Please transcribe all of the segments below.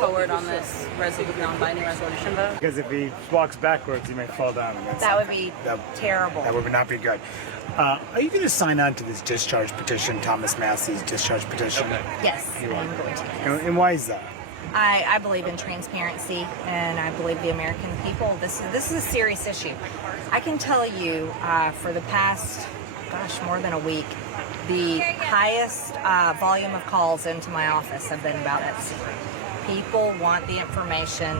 forward on this non-binding resolution vote? Because if he walks backwards, he may fall down. That would be terrible. That would not be good. Are you going to sign on to this discharge petition, Thomas Massey's discharge petition? Yes, I'm going to. And why is that? I believe in transparency, and I believe the American people. This is a serious issue. I can tell you, for the past, more than a week, the highest volume of calls into my office have been about Epstein. People want the information.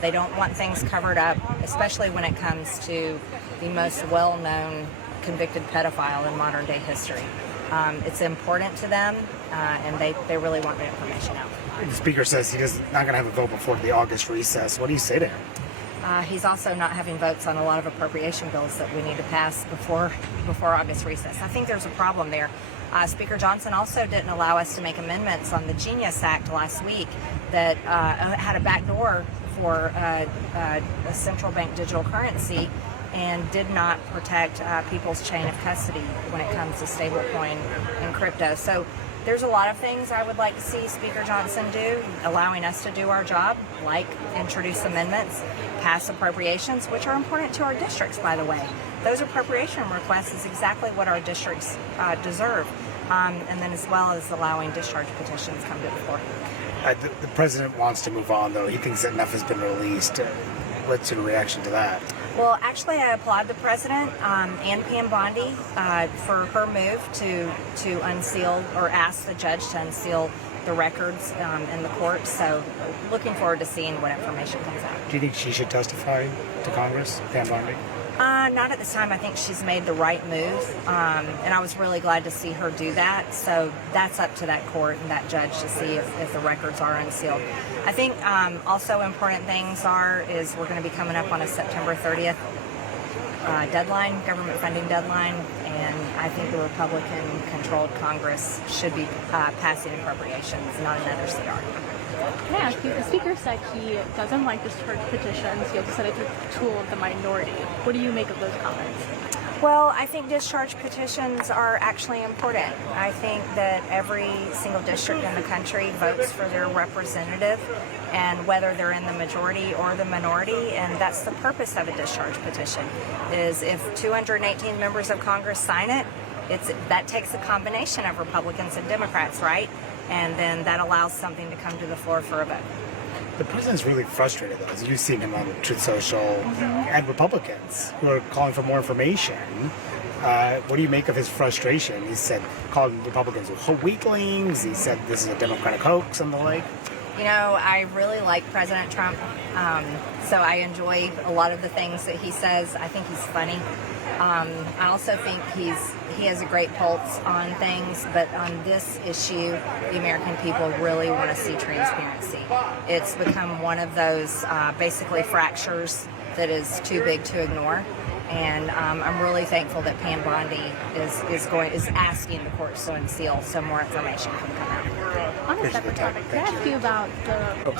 They don't want things covered up, especially when it comes to the most well-known convicted pedophile in modern day history. It's important to them, and they really want the information out. The Speaker says he's not going to have a vote before the August recess. What do you say to him? He's also not having votes on a lot of appropriation bills that we need to pass before August recess. I think there's a problem there. Speaker Johnson also didn't allow us to make amendments on the Genius Act last week that had a backdoor for a central bank digital currency and did not protect people's chain of custody when it comes to stablecoin and crypto. So there's a lot of things I would like to see Speaker Johnson do, allowing us to do our job, like introduce amendments, pass appropriations, which are important to our districts, by the way. Those appropriation requests is exactly what our districts deserve, and then as well as allowing discharge petitions come to the floor. The president wants to move on, though. He thinks that enough has been released. What's your reaction to that? Well, actually, I applaud the president and Pam Bondi for her move to unseal or ask the judge to unseal the records in the court. So looking forward to seeing what information comes out. Do you think she should testify to Congress, Pam Bondi? Not at this time. I think she's made the right move, and I was really glad to see her do that. So that's up to that court and that judge to see if the records are unsealed. I think also important things is we're going to be coming up on a September 30th deadline, government funding deadline, and I think the Republican-controlled Congress should be passing appropriations, not another CR. Yeah, the Speaker said he doesn't like discharge petitions. He also said it's a tool of the minority. What do you make of those comments? Well, I think discharge petitions are actually important. I think that every single district in the country votes for their representative, and whether they're in the majority or the minority, and that's the purpose of a discharge petition, is if 218 members of Congress sign it, that takes a combination of Republicans and Democrats, right? And then that allows something to come to the floor for a vote. The president's really frustrated, though, as you've seen him on Truth Social, and Republicans who are calling for more information. What do you make of his frustration? He said, calling Republicans weaklings. He said this is a Democratic hoax and the like. You know, I really like President Trump, so I enjoy a lot of the things that he says. I think he's funny. I also think he has a great pulse on things, but on this issue, the American people really want to see transparency. It's become one of those basically fractures that is too big to ignore. And I'm really thankful that Pam Bondi is asking the courts to unseal so more information can come out. On a separate topic, can I ask you about the